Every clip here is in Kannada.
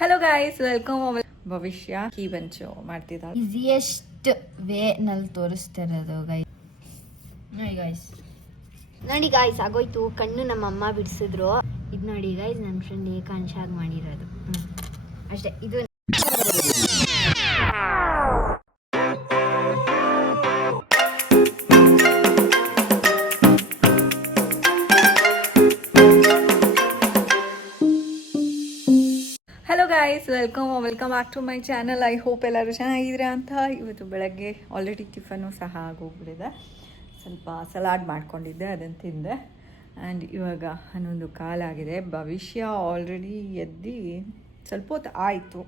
Hello guys, welcome. ಭವಿಷ್ಯ ಕೀ ಬಂಚು ಮಾಡ್ತಿದ್ದಾಳೆ. ಈಸಿಯೆಸ್ಟ್ ವೇ ನಲ್ಲಿ ತೋರಿಸ್ತಾ ಇರೋದು ಗೈಸ್. ನೋಡಿ ಗಾಯ್ಸ್, ಆಗೋಯ್ತು. ಕಣ್ಣು ನಮ್ಮ ಅಮ್ಮ ಬಿಡಿಸಿದ್ರು. ಇದು ನೋಡಿ ಗೈಸ್, ನನ್ನ ಫ್ರೆಂಡ್ ಏಕಾಂಶಾಗಿ ಮಾಡಿರೋದು. ಅಷ್ಟೇ. ಇದು hello guys, welcome back to my channel. I hope ಎಲ್ಲರೂ ಚೆನ್ನಾಗಿದ್ದೀರಾ ಅಂತ. ಇವತ್ತು ಬೆಳಗ್ಗೆ ಆಲ್ರೆಡಿ ಟಿಫನ್ನು ಸಹ ಆಗೋಗ್ಬಿಟ್ಟಿದೆ. ಸ್ವಲ್ಪ ಸಲಾಡ್ ಮಾಡ್ಕೊಂಡಿದ್ದೆ, ಅದನ್ನು ತಿಂದೆ. ಆ್ಯಂಡ್ ಇವಾಗ 11 ಕಾಲಾಗಿದೆ. ಭವಿಷ್ಯ ಆಲ್ರೆಡಿ ಎದ್ದು ಸ್ವಲ್ಪ ಹೊತ್ತು ಆಯಿತು.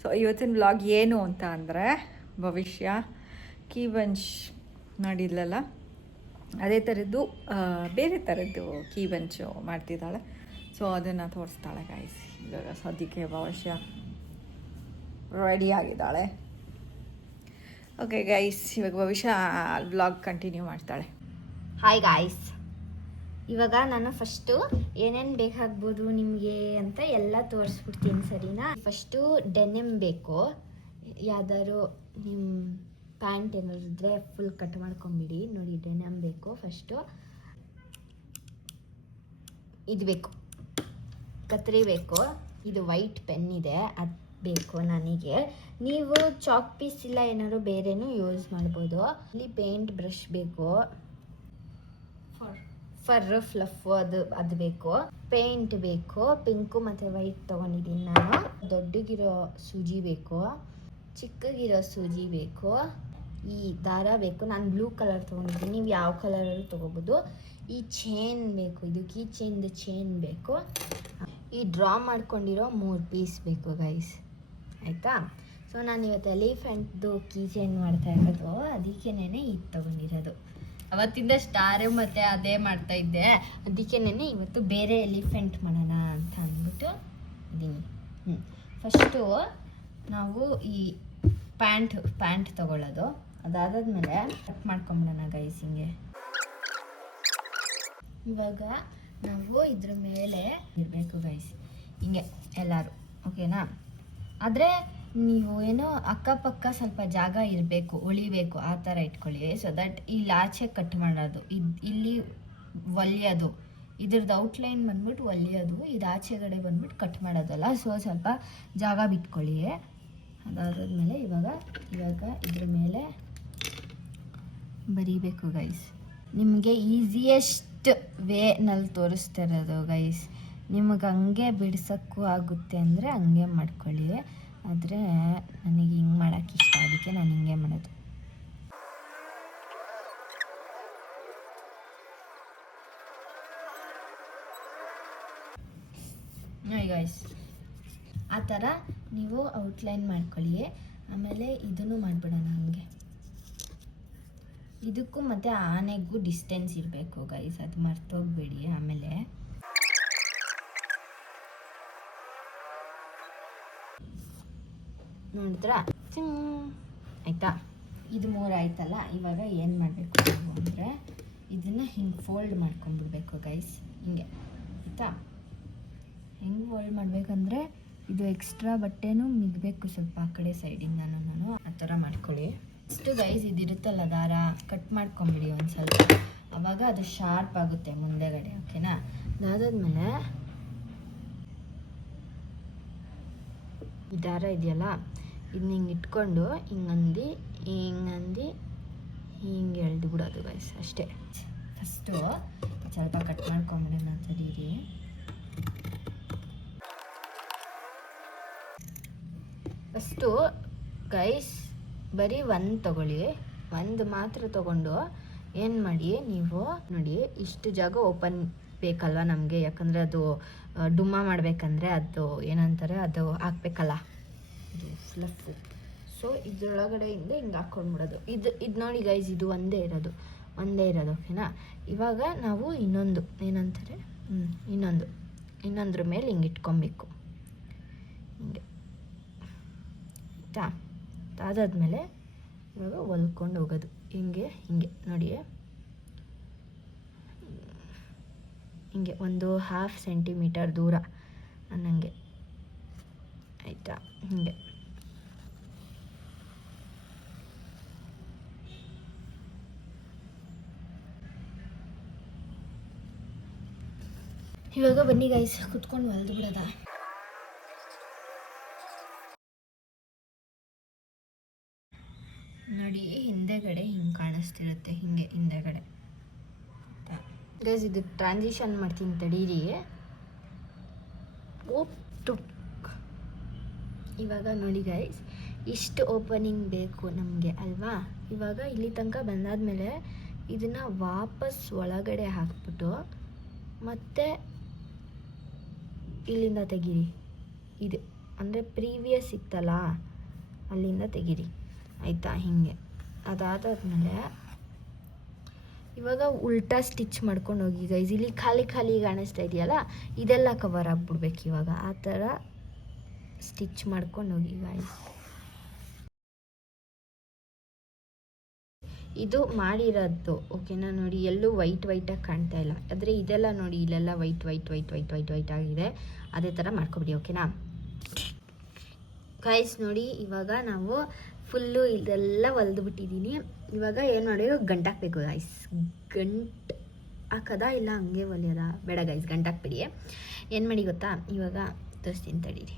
ಸೊ ಇವತ್ತಿನ ವ್ಲಾಗ್ ಏನು ಅಂತ ಅಂದರೆ, ಭವಿಷ್ಯ ಕೀ ಬಂಚ್ ಮಾಡಿದ್ಲಲ್ಲ, ಅದೇ ಥರದ್ದು ಬೇರೆ ಥರದ್ದು ಕೀ ಬಂಚು ಮಾಡ್ತಿದ್ದಾಳೆ. ಸೊ ಅದನ್ನು ತೋರಿಸ್ತಾಳೆ ಗೈಸ್. ಇವಾಗ ಸದ್ಯಕ್ಕೆ ಭವಿಷ್ಯ ರೆಡಿ ಆಗಿದ್ದಾಳೆ. ಓಕೆ ಗೈಸ್, ಇವಾಗ ಭವಿಷ್ಯ ವ್ಲಾಗ್ ಕಂಟಿನ್ಯೂ ಮಾಡ್ತಾಳೆ. ಹಾಯ್ ಗಾಯ್ಸ್, ಇವಾಗ ನಾನು ಫಸ್ಟು ಏನೇನು ಬೇಕಾಗ್ಬೋದು ನಿಮಗೆ ಅಂತ ಎಲ್ಲ ತೋರಿಸ್ಬಿಡ್ತೀನಿ, ಸರಿನಾ? ಫಸ್ಟು ಡೆನಿಮ್ ಬೇಕು. ಯಾವ್ದಾದ್ರು ನಿಮ್ಮ ಪ್ಯಾಂಟ್ ಏನಾದ್ರು ಇದ್ದರೆ ಫುಲ್ ಕಟ್ ಮಾಡ್ಕೊಂಬಿಡಿ. ನೋಡಿ, ಡೆನಿಮ್ ಬೇಕು. ಫಸ್ಟು ಇದು ಬೇಕು, ಕತ್ರಿ ಬೇಕು. ಇದು ವೈಟ್ ಪೆನ್ ಇದೆ, ಅದು ಬೇಕು ನನಗೆ. ನೀವು ಚಾಕ್ ಪೀಸ್ ಇಲ್ಲ ಏನಾದ್ರು ಬೇರೆನೂ ಯೂಸ್ ಮಾಡ್ಬೋದು. ಇಲ್ಲಿ ಪೇಂಟ್ ಬ್ರಷ್ ಬೇಕು, ಫರ್ ಫ್ಲಫ್ ಅದು ಬೇಕು. ಪೇಂಟ್ ಬೇಕು, ಪಿಂಕು ಮತ್ತು ವೈಟ್ ತೊಗೊಂಡಿದ್ದೀನಿ ನಾನು. ದೊಡ್ಡಗಿರೋ ಸೂಜಿ ಬೇಕು, ಚಿಕ್ಕಗಿರೋ ಸೂಜಿ ಬೇಕು. ಈ ದಾರ ಬೇಕು, ನಾನು ಬ್ಲೂ ಕಲರ್ ತೊಗೊಂಡಿದ್ದೀನಿ. ನೀವು ಯಾವ ಕಲರಲ್ಲಿ ತೊಗೋಬೋದು. ಈ ಚೈನ್ ಬೇಕು, ಇದು ಕೀ ಚೈನ್ ಬೇಕು. ಈ ಡ್ರಾ ಮಾಡ್ಕೊಂಡಿರೋ 3 ಪೀಸ್ ಬೇಕು ಗೈಸ್, ಆಯಿತಾ? ಸೊ ನಾನು ಇವತ್ತು ಎಲಿಫೆಂಟ್ದು ಕೀ ಚೈನ್ ಮಾಡ್ತಾ ಇರೋದು, ಅದಕ್ಕೇನೆ ಇದು ತೊಗೊಂಡಿರೋದು. ಅವತ್ತಿಂದ ಸ್ಟಾರು ಮತ್ತು ಅದೇ ಮಾಡ್ತಾ ಇದ್ದೆ, ಅದಕ್ಕೇನೆ ಇವತ್ತು ಬೇರೆ ಎಲಿಫೆಂಟ್ ಮಾಡೋಣ ಅಂತ ಅಂದ್ಬಿಟ್ಟು ಇದ್ದೀನಿ. ಫಸ್ಟು ನಾವು ಈ ಪ್ಯಾಂಟ್ ತೊಗೊಳ್ಳೋದು. ಅದಾದಮೇಲೆ ಕಟ್ ಮಾಡ್ಕೊಂಬಿಡೋಣ ಗೈಸ್. ಹಿಂಗೆ ಇವಾಗ ನಾವು ಇದ್ರ ಮೇಲೆ ಇರಬೇಕು ಗೈಸ್, ಹಿಂಗೆ ಎಲ್ಲರೂ, ಓಕೆನಾ? ಆದರೆ ನೀವು ಏನೋ ಅಕ್ಕಪಕ್ಕ ಸ್ವಲ್ಪ ಜಾಗ ಇರಬೇಕು, ಉಳಿಬೇಕು, ಆ ಥರ ಇಟ್ಕೊಳ್ಳಿ. ಸೊ ದಟ್ ಇಲ್ಲಿ ಆಚೆ ಕಟ್ ಮಾಡೋದು, ಇಲ್ಲಿ ಹೊಲಿಯೋದು, ಇದ್ರದ್ದು ಔಟ್ಲೈನ್ ಬಂದ್ಬಿಟ್ಟು ಹೊಲಿಯೋದು, ಇದು ಆಚೆಗಡೆ ಬಂದ್ಬಿಟ್ಟು ಕಟ್ ಮಾಡೋದಲ್ಲ. ಸೊ ಸ್ವಲ್ಪ ಜಾಗ ಬಿಟ್ಕೊಳ್ಳಿ. ಅದಾದ್ಮೇಲೆ ಇವಾಗ ಇದ್ರ ಮೇಲೆ ಬರೀಬೇಕು ಗೈಸ್. ನಿಮಗೆ ಈಸಿಯೆಸ್ಟ್ ವೇ ನಲ್ಲಿ ತೋರಿಸ್ತಾ ಇರೋದು ಗೈಸ್. ನಿಮಗೆ ಹಂಗೆ ಬಿಡ್ಸೋಕ್ಕೂ ಆಗುತ್ತೆ ಅಂದರೆ ಹಂಗೆ ಮಾಡ್ಕೊಳ್ಳಿ. ಆದರೆ ನನಗೆ ಹಿಂಗೆ ಮಾಡೋಕ್ಕೆ ಇಷ್ಟ, ಅದಕ್ಕೆ ನಾನು ಹಿಂಗೆ ಮಾಡೋದು. ಗೈಸ್, ಆ ಥರ ನೀವು ಔಟ್ಲೈನ್ ಮಾಡ್ಕೊಳ್ಳಿ. ಆಮೇಲೆ ಇದನ್ನು ಮಾಡಿಬಿಡೋಣ ಹಂಗೆ. ಇದಕ್ಕೂ ಮತ್ತು ಆನೆಗೂ ಡಿಸ್ಟೆನ್ಸ್ ಇರಬೇಕು ಗೈಸ್, ಅದು ಮರ್ತೋಗ್ಬೇಡಿ. ಆಮೇಲೆ ನೋಡಿದ್ರಾ, ಆಯಿತಾ? ಇದು 3 ಆಯ್ತಲ್ಲ. ಇವಾಗ ಏನು ಮಾಡಬೇಕು ಅಂದರೆ, ಇದನ್ನು ಹಿಂಗೆ ಫೋಲ್ಡ್ ಮಾಡ್ಕೊಂಡ್ಬಿಡ್ಬೇಕು ಗೈಸ್, ಹಿಂಗೆ, ಆಯಿತಾ? ಹೆಂಗೆ ಫೋಲ್ಡ್ ಮಾಡಬೇಕಂದ್ರೆ, ಇದು ಎಕ್ಸ್ಟ್ರಾ ಬಟ್ಟೆನೂ ಮಿಗಬೇಕು ಸ್ವಲ್ಪ ಆ ಕಡೆ ಸೈಡಿಂದ. ನಾನು ಆ ಥರ ಮಾಡ್ಕೊಳ್ಳಿ. ಇಷ್ಟು ಗೈಸ್, ಇದಿರುತ್ತಲ್ಲ ದಾರ, ಕಟ್ ಮಾಡ್ಕೊಂಬಿಡಿ ಒಂದು ಸ್ವಲ್ಪ, ಆವಾಗ ಅದು ಶಾರ್ಪ್ ಆಗುತ್ತೆ ಮುಂದೆಗಡೆ, ಓಕೆನಾ? ಅದಾದಮೇಲೆ ಈ ದಾರ ಇದೆಯಲ್ಲ, ಇದನ್ನ ಹಿಂಗೆ ಇಟ್ಕೊಂಡು ಹಿಂಗಂದು ಹಿಂಗೆ ಎಳ್ದು ಬಿಡೋದು ಗೈಸ್, ಅಷ್ಟೇ. ಫಸ್ಟು ಸ್ವಲ್ಪ ಕಟ್ ಮಾಡ್ಕೊಂಬಿಡೋಣ ತಡೀರಿ. ಫಸ್ಟು ಗೈಸ್ ಬರೀ ಒಂದು ತೊಗೊಳ್ಳಿ, ಒಂದು ಮಾತ್ರ ತೊಗೊಂಡು ಏನು ಮಾಡಿ, ನೀವು ನೋಡಿ, ಇಷ್ಟು ಜಾಗ ಓಪನ್ ಬೇಕಲ್ವ ನಮಗೆ, ಯಾಕಂದರೆ ಅದು ಡುಮ್ಮ ಮಾಡಬೇಕಂದ್ರೆ ಅದು ಏನಂತಾರೆ, ಅದು ಹಾಕ್ಬೇಕಲ್ಲ, ಇದು ಫ್ಲಫು. ಸೊ ಇದರೊಳಗಡೆಯಿಂದ ಹಿಂಗೆ ಹಾಕ್ಕೊಂಡ್ಬಿಡೋದು. ಇದು ನೋಡಿ ಗೈಸ್, ಇದು ಒಂದೇ ಇರೋದು, ಓಕೆನಾ? ಇವಾಗ ನಾವು ಇನ್ನೊಂದು ಏನಂತಾರೆ, ಇನ್ನೊಂದ್ರ ಮೇಲೆ ಹಿಂಗೆ ಇಟ್ಕೊಬೇಕು, ಹಿಂಗೆ, ಆಯಿತಾ? ಅದಾದಮೇಲೆ ಇವಾಗ ಹೊಲ್ಕೊಂಡು ಹೋಗೋದು, ಹಿಂಗೆ ನೋಡಿ, ಹಿಂಗೆ ಒಂದು 1/2 ಸೆಂಟಿಮೀಟರ್ ದೂರ ಅನ್ನಂಗೆ, ಆಯಿತಾ. ಹೀಗೆ ಇವಾಗ ಬನ್ನಿ ಗೈಸ್ ಕುತ್ಕೊಂಡು ಹೊಲ್ದು ಬಿಡೋದ. ನೋಡಿ ಹಿಂದೆಗಡೆ ಹಿಂಗೆ ಕಾಣಿಸ್ತಿರುತ್ತೆ, ಹಿಂಗೆ ಹಿಂದೆಗಡೆ ಗೈಸ್. ಇದು ಟ್ರಾನ್ಸಿಷನ್ ಮಾಡ್ತೀನಿ ತಡೀರಿ. ಇವಾಗ ನೋಡಿ ಗೈಸ್, ಇಷ್ಟು ಓಪನಿಂಗ್ ಬೇಕು ನಮಗೆ ಅಲ್ವಾ. ಇವಾಗ ಇಲ್ಲಿ ತನಕ ಬಂದಾದ್ಮೇಲೆ ಇದನ್ನು ವಾಪಸ್ ಒಳಗಡೆ ಹಾಕ್ಬಿಟ್ಟು ಮತ್ತೆ ಇಲ್ಲಿಂದ ತೆಗೀರಿ. ಇದು ಅಂದರೆ ಪ್ರೀವಿಯಸ್ ಇತ್ತಲ್ಲ ಅಲ್ಲಿಂದ ತೆಗೀರಿ ಆಯಿತಾ. ಹೀಗೆ ಅದಾದಾದ್ಮೇಲೆ ಇವಾಗ ಉಲ್ಟಾ ಸ್ಟಿಚ್ ಮಾಡ್ಕೊಂಡು ಹೋಗಿ ಗೈಸ್. ಇಲ್ಲಿ ಖಾಲಿ ಖಾಲಿ ಕಾಣಿಸ್ತಾ ಇದೆಯಲ್ಲ, ಇದೆಲ್ಲ ಕವರ್ ಆಗಿಬಿಡ್ಬೇಕು ಇವಾಗ. ಆ ಥರ ಸ್ಟಿಚ್ ಮಾಡ್ಕೊಂಡು ಹೋಗಿ ಗೈಸ್. ಇದು ಮಾಡಿರೋದು ಓಕೆನಾ. ನೋಡಿ ಎಲ್ಲೂ ವೈಟಾಗಿ ಕಾಣ್ತಾ ಇಲ್ಲ, ಆದರೆ ಇದೆಲ್ಲ ನೋಡಿ ಇಲ್ಲೆಲ್ಲ ವೈಟ್ ಆಗಿದೆ. ಅದೇ ಥರ ಮಾಡ್ಕೊಬಿಡಿ ಓಕೆನಾ ಗೈಸ್. ನೋಡಿ ಇವಾಗ ನಾವು ಫುಲ್ಲು ಇದೆಲ್ಲ ಹೊಲ್ದು ಬಿಟ್ಟಿದ್ದೀನಿ. ಇವಾಗ ಏನು ಮಾಡಬೇಕು, ಗಂಟು ಹಾಕಬೇಕು ಗೈಸ್. ಗಂಟು ಹಾಕೋದ ಇಲ್ಲ ಹಂಗೆ ಹೊಲಿಯೋದ? ಬೇಡ ಗೈಸ್, ಗಂಟು ಹಾಕ್ಬಿಡಿ. ಏನು ಮಾಡಿ ಗೊತ್ತಾ, ಇವಾಗ ತೋರಿಸ್ತೀನಿ ತಡೀರಿ.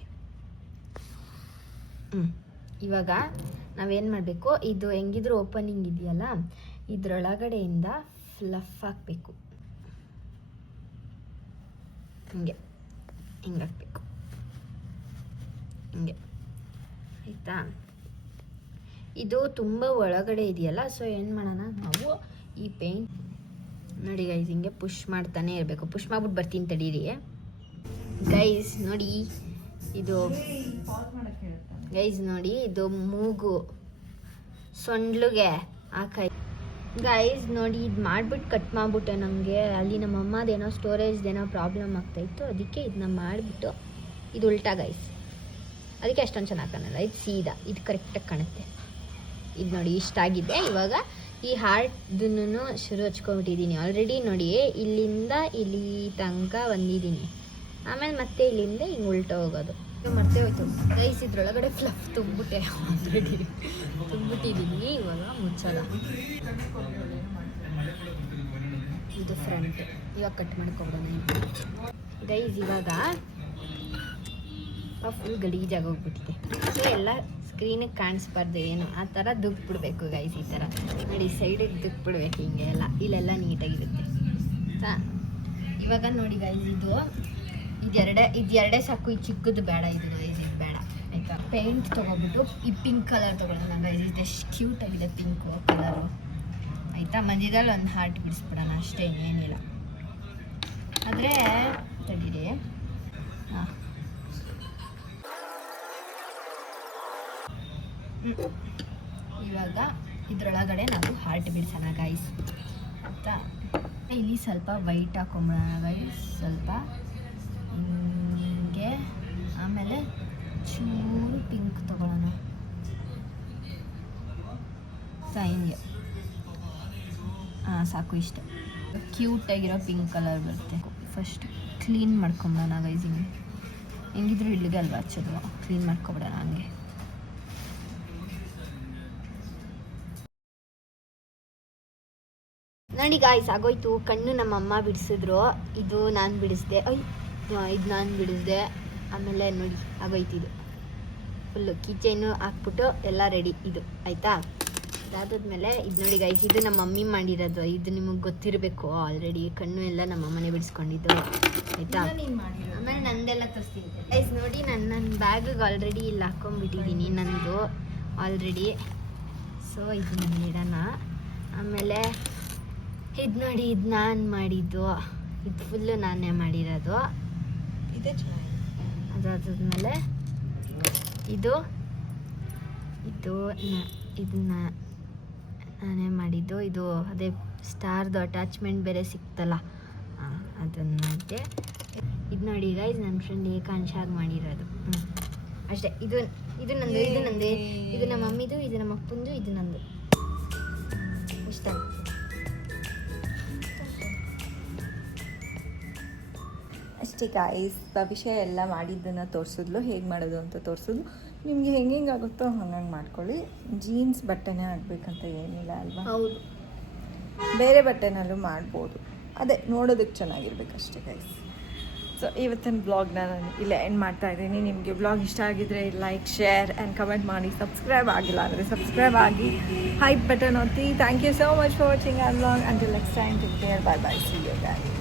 ಇವಾಗ ನಾವೇನು ಮಾಡಬೇಕು, ಇದು ಹೆಂಗಿದ್ರು ಓಪನಿಂಗ್ ಇದೆಯಲ್ಲ, ಇದರೊಳಗಡೆಯಿಂದ ಫ್ಲಫ್ ಹಾಕಬೇಕು. ಹಿಂಗೆ ಹಾಕಬೇಕು, ಹಿಂಗೆ ಆಯಿತಾ. ಇದು ತುಂಬ ಒಳಗಡೆ ಇದೆಯಲ್ಲ, ಸೊ ಏನು ಮಾಡೋಣ ನಾವು, ಈ ಪೇಂಟ್ ನೋಡಿ ಗೈಸ್ ಹಿಂಗೆ ಪುಷ್ ಮಾಡ್ತಾನೆ ಇರಬೇಕು. ಪುಷ್ ಮಾಡ್ಬಿಟ್ಟು ಬರ್ತೀನಿ ತಡೀರಿ ಗೈಸ್. ನೋಡಿ ಇದು ಗೈಸ್, ನೋಡಿ ಇದು ಮೂಗು ಸೊಂಡ್ಲಿಗೆ ಹಾಕೈ ಗೈಸ್. ನೋಡಿ ಇದು ಮಾಡಿಬಿಟ್ಟು ಕಟ್ ಮಾಡಿಬಿಟ್ಟೆ. ನಮಗೆ ಅಲ್ಲಿ ನಮ್ಮ ಅಮ್ಮದೇನೋ ಸ್ಟೋರೇಜ್ದೇನೋ ಪ್ರಾಬ್ಲಮ್ ಆಗ್ತಾಯಿತ್ತು, ಅದಕ್ಕೆ ಇದನ್ನ ಮಾಡಿಬಿಟ್ಟು ಇದು ಉಲ್ಟಾ ಗೈಸ್. ಅದಕ್ಕೆ ಅಷ್ಟೊಂದು ಚೆನ್ನಾಗಿ ಕಾಣಲ್ಲ. ಇದು ಸೀದಾ, ಇದು ಕರೆಕ್ಟಾಗಿ ಕಾಣುತ್ತೆ. ಇದು ನೋಡಿ ಇಷ್ಟಾಗಿದೆ. ಇವಾಗ ಈ ಹಾರ್ಟ್ದನ್ನು ಶುರು ಹಚ್ಕೊಬಿಟ್ಟಿದ್ದೀನಿ ಆಲ್ರೆಡಿ. ನೋಡಿ ಇಲ್ಲಿಂದ ಇಲ್ಲಿ ತನಕ ಬಂದಿದ್ದೀನಿ, ಆಮೇಲೆ ಮತ್ತೆ ಇಲ್ಲಿಂದ ಹಿಂಗೆ ಉಲ್ಟ ಹೋಗೋದು. ಮರ್ತೇ ಹೋಯ್ತು ಗೈಸ್, ಇದ್ರೊಳಗಡೆ ಫ್ಲಫ್ ತುಂಬಿಟ್ಟೆ ಆಲ್ರೆಡಿ, ತುಂಬಿಟ್ಟಿದ್ದೀನಿ. ಇವಾಗ ಮುಚ್ಚಲ್ಲ. ಇದು ಫ್ರಂಟ್. ಇವಾಗ ಕಟ್ ಮಾಡ್ಕೊಬಿಡೋಣ ಗೈಸ್. ಇವಾಗ ಫುಲ್ ಗಲೀಜಾಗಿ ಹೋಗ್ಬಿಟ್ಟಿದೆ. ಸೊ ಎಲ್ಲ ಸ್ಕ್ರೀನಿಗೆ ಕಾಣಿಸ್ಬಾರ್ದು ಏನು, ಆ ಥರ ದುಗ್ಬಿಡ್ಬೇಕು ಗೈಸ್. ಈ ಥರ ನೋಡಿ ಸೈಡಿಗೆ ದುಗ್ಬಿಡ್ಬೇಕು ಹಿಂಗೆ ಎಲ್ಲ, ಇಲ್ಲೆಲ್ಲ ನೀಟಾಗಿರುತ್ತೆ ಆಯಿತಾ. ಇವಾಗ ನೋಡಿ ಗೈಸ್, ಇದೆರಡೇ ಸಾಕು. ಈ ಚಿಕ್ಕದು ಬೇಡ, ಇದು ಗೈಸ್ ಇದು ಬೇಡ ಆಯಿತಾ. ಪೇಂಟ್ ತೊಗೊಬಿಟ್ಟು ಈ ಪಿಂಕ್ ಕಲರ್ ತೊಗೊಳ್ಳೋಣ ಗೈಸ್. ಇದು ಎಷ್ಟು ಕ್ಯೂಟ್ ಆಗಿದೆ ಪಿಂಕು ಕಲರು ಆಯಿತಾ. ಮಧ್ಯದಲ್ಲಿ ಒಂದು ಹಾರ್ಟ್ ಬಿಡಿಸ್ಬಿಡೋಣ ಅಷ್ಟೇ, ಇನ್ನೇನಿಲ್ಲ. ಆದರೆ ತಡೀರಿ, ಹಾಂ ಇವಾಗ ಇದರೊಳಗಡೆ ನಾವು ಹಾರ್ಟ್ ಬಿಡಿಸೋಣ ಗೈಸ್ ಆಯಿತಾ. ಇಲ್ಲಿ ಸ್ವಲ್ಪ ವೈಟ್ ಹಾಕೊಂಬಿಡೋಣ ಗೈಸ್, ಸ್ವಲ್ಪ ಹಿಂಗೆ. ಆಮೇಲೆ ಚೂರು ಪಿಂಕ್ ತೊಗೊಳ್ಳೋಣ ಹಿಂಗೆ. ಹಾಂ ಸಾಕು, ಇಷ್ಟೇ. ಕ್ಯೂಟಾಗಿರೋ ಪಿಂಕ್ ಕಲರ್ ಬರುತ್ತೆ. ಫಸ್ಟ್ ಕ್ಲೀನ್ ಮಾಡ್ಕೊಂಬಿಡೋಣ ಗೈಸ್. ಹೆಂಗಿದ್ರು ಇಲ್ಲಿಗೆ ಅಲ್ವಾ ಹಚ್ಚೋದು, ಕ್ಲೀನ್ ಮಾಡ್ಕೊಬಿಡೋಣ ಹಂಗೆ. ನೋಡಿ ಗಾಯ್ಸ್ ಆಗೋಯ್ತು. ಕಣ್ಣು ನಮ್ಮ ಅಮ್ಮ ಬಿಡಿಸಿದ್ರು, ಇದು ನಾನು ಬಿಡಿಸ್ದೆ. ಇದು ನಾನು ಬಿಡಿಸ್ದೆ. ಆಮೇಲೆ ನೋಡಿ ಆಗೋಯ್ತು. ಇದು ಫುಲ್ಲು ಕಿಚನ್ನು ಹಾಕ್ಬಿಟ್ಟು ಎಲ್ಲ ರೆಡಿ ಇದು ಆಯಿತಾ. ಅದಾದಮೇಲೆ ಇದು ನೋಡಿ ಗೈಸ್, ಇದು ನಮ್ಮ ಮಮ್ಮಿ ಮಾಡಿರೋದು. ಇದು ನಿಮಗೆ ಗೊತ್ತಿರಬೇಕು ಆಲ್ರೆಡಿ. ಕಣ್ಣು ಎಲ್ಲ ನಮ್ಮ ಅಮ್ಮನೇ ಬಿಡಿಸ್ಕೊಂಡಿದ್ದು ಆಯಿತಾ. ಆಮೇಲೆ ನಂದೆಲ್ಲ ತೋರಿಸ್ತೀನಿ ಗೈಸ್. ನೋಡಿ ನನ್ನ ಬ್ಯಾಗಿಗೆ ಆಲ್ರೆಡಿ ಇಲ್ಲಿ ಹಾಕ್ಕೊಂಬಿಟ್ಟಿದ್ದೀನಿ ನಂದು ಆಲ್ರೆಡಿ. ಸೊ ಇದು ನಾನು ಇಡೋಣ. ಆಮೇಲೆ ಇದು ನೋಡಿ, ಇದು ನಾನು ಮಾಡಿದ್ದು. ಇದು ಫುಲ್ಲು ನಾನೇ ಮಾಡಿರೋದು. ಇದೇ ಚೆನ್ನಾಗಿ. ಅದಾದ್ಮೇಲೆ ಇದನ್ನ ನಾನೇ ಮಾಡಿದ್ದು. ಇದು ಅದೇ ಸ್ಟಾರ್ದು ಅಟ್ಯಾಚ್ಮೆಂಟ್ ಬೇರೆ ಸಿಕ್ತಲ್ಲ, ಅದನ್ನು ಮಾಡಿದೆ. ಇದು ನೋಡಿ ಗೈಸ್, ನನ್ನ ಫ್ರೆಂಡ್ ಏಕಾಂಶಾಗಿ ಮಾಡಿರೋದು. ಅಷ್ಟೇ. ಇದು ನಂದು, ಇದು ನಮ್ಮ ಮಮ್ಮಿದು, ಇದು ನಮ್ಮ ಅಪ್ಪಂದು, ಇದು ನಂದು. ಇಷ್ಟ ಅಷ್ಟೇ ಅಷ್ಟೇ ಗಾಯ್ಸ್. ಭವಿಷ್ಯ ಎಲ್ಲ ಮಾಡಿದ್ದನ್ನು ತೋರಿಸಿದ್ಲು, ಹೇಗೆ ಮಾಡೋದು ಅಂತ ತೋರಿಸಿದ್ಲು. ನಿಮಗೆ ಹೆಂಗೆ ಆಗುತ್ತೋ ಹಂಗಂಗೆ ಮಾಡ್ಕೊಳ್ಳಿ. ಜೀನ್ಸ್ ಬಟ್ಟೆನೇ ಆಗಬೇಕಂತ ಏನಿಲ್ಲ ಅಲ್ವಾ, ಹೌದು. ಬೇರೆ ಬಟ್ಟೆನಲ್ಲೂ ಮಾಡ್ಬೋದು, ಅದೇ ನೋಡೋದಕ್ಕೆ ಚೆನ್ನಾಗಿರ್ಬೇಕಷ್ಟೇ ಗೈಸ್. ಸೊ ಇವತ್ತಿನ ಬ್ಲಾಗ್ನ ನಾನು ಇಲ್ಲೇ ಎಂಡ್ ಮಾಡ್ತಾ ಇದ್ದೀನಿ. ನಿಮಗೆ ಬ್ಲಾಗ್ ಇಷ್ಟ ಆಗಿದ್ರೆ ಲೈಕ್, ಶೇರ್ ಆ್ಯಂಡ್ ಕಮೆಂಟ್ ಮಾಡಿ. ಸಬ್ಸ್ಕ್ರೈಬ್ ಆಗಿಲ್ಲ ಅಂದರೆ ಸಬ್ಸ್ಕ್ರೈಬ್ ಆಗಿ, ಹೈಪ್ ಬಟನ್ ಒತ್ತಿ. Thank you so much for watching our blog. Until next time, take care, bye bye, see you guys.